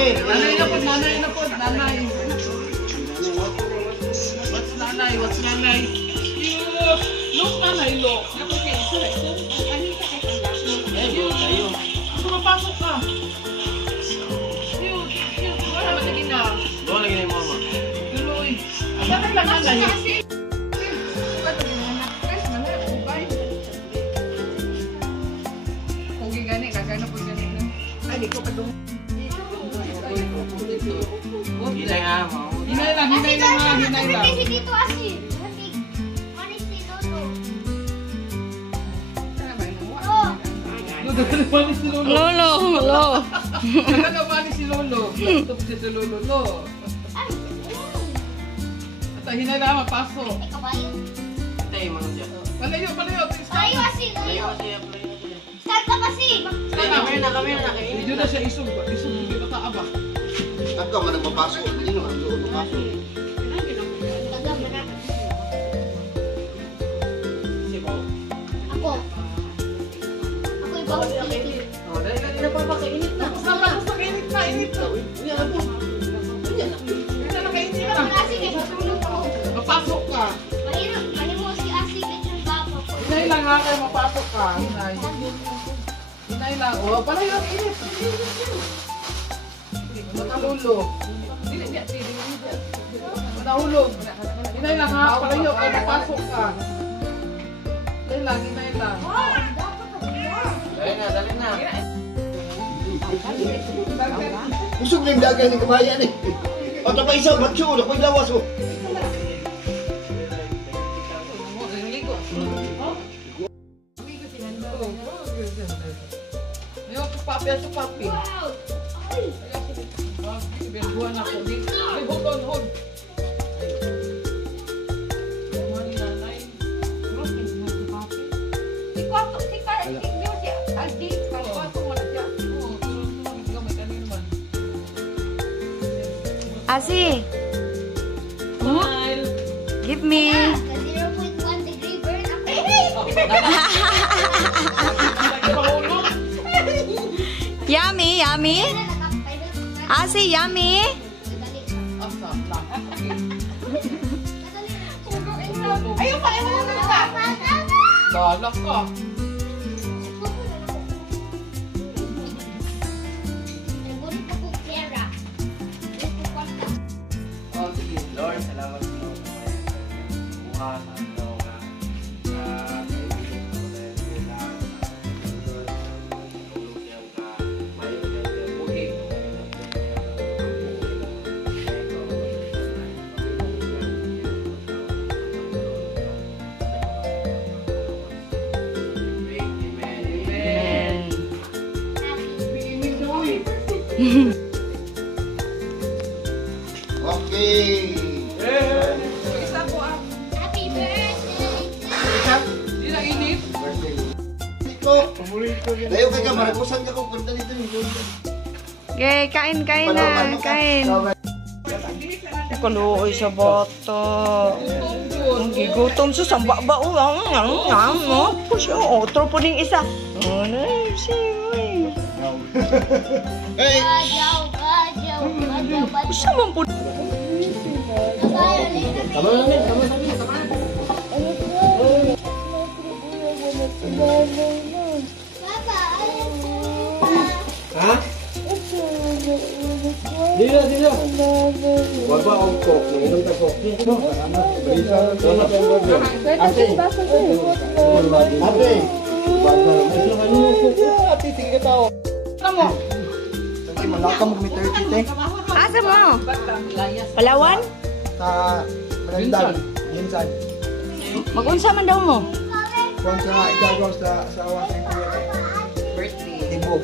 Nanay na po, nanay na po, nanay. What's nanay? What's nanay? Look, nanay, look. Ayun. Pumapasok ka. Ayun. Wala ba lagi na? Wala lagi na yung mama. Tuloy. Bakit lang nanay? Kung gigani, kagano po gani na. Ay, di ko pa doon. Hinay lang. Hinay lang. Kasi dito asin. Manis si Lolo. Lolo. Nagkakamanis si Lolo. Laptop si Lolo. At hinay lang, mapasok. Tayo mo na dyan. Palayo. Palayo asin. Start ka kasi. Kami na. Hindi na siya isog. Hindi na kaaba. Ako man nagpapasok. Hindi naman doon papasok. Ako ibaw. Dahil na papakainit na. Tapos pakainit na. Init na. Hindi na nakainit na. Mapasok ka. Mahimo si Asik at yung baba ko. Hinay lang nga kayo mapasok ka. Hinay lang. O, palayo ang init. Matahulog. Matahulog. Hinay lang ha. Palayo kayo mapasok ka. Hinay lang. Dali na. Usog na yung dagan ng kabayan eh. O tapos isaw, matsyo. Ako'y lawas oh. Papi. Berbuan ako. Hold. Asi. Give me. 0.1 degree burn ako. Yummy. Asi, yummy. Ayun pa, Balak ka. Lord, salamat po. Bukas ang Okay. Isa po ah. Happy birthday. Hindi na init. Ito. Layo ka ka, maragusan ka kung punta dito nito. Okay, kain na. Kain. Kaluoy sa bata. Ang gigutom sa samba ba? Otro po ning isa. Hey! Bajaw. Isa man po. Ha? Dila. Wag ba ang coke? Inom ka coke. Balisa. Ate. Ate, sige ka tao. Ano mo? Sige, malaka mo kami 30, te. Asa mo? Palawan? Sa Malandag. Minsan. Mag-unsa man daw mo? Kung sa igagaw sa asawa sa kuya. Birthday. Tibo.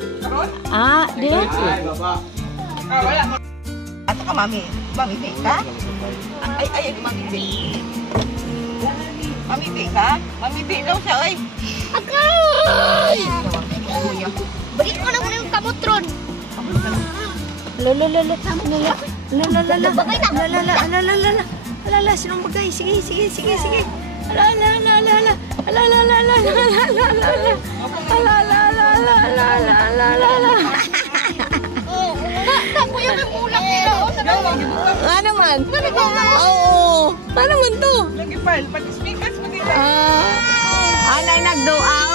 Di. Ay, baba. Wala. Ato ka, mami. Mamibig ka? Ay, mamibig. Mamibig ka? Mamibig daw siya, oy. Agay! Balik mo na muna yung kamotron. Alala, sinong bagay? Sige. Ano man? Oo. Ano man to? Nag-file, pati speakers mo dito. Anay nagduaw.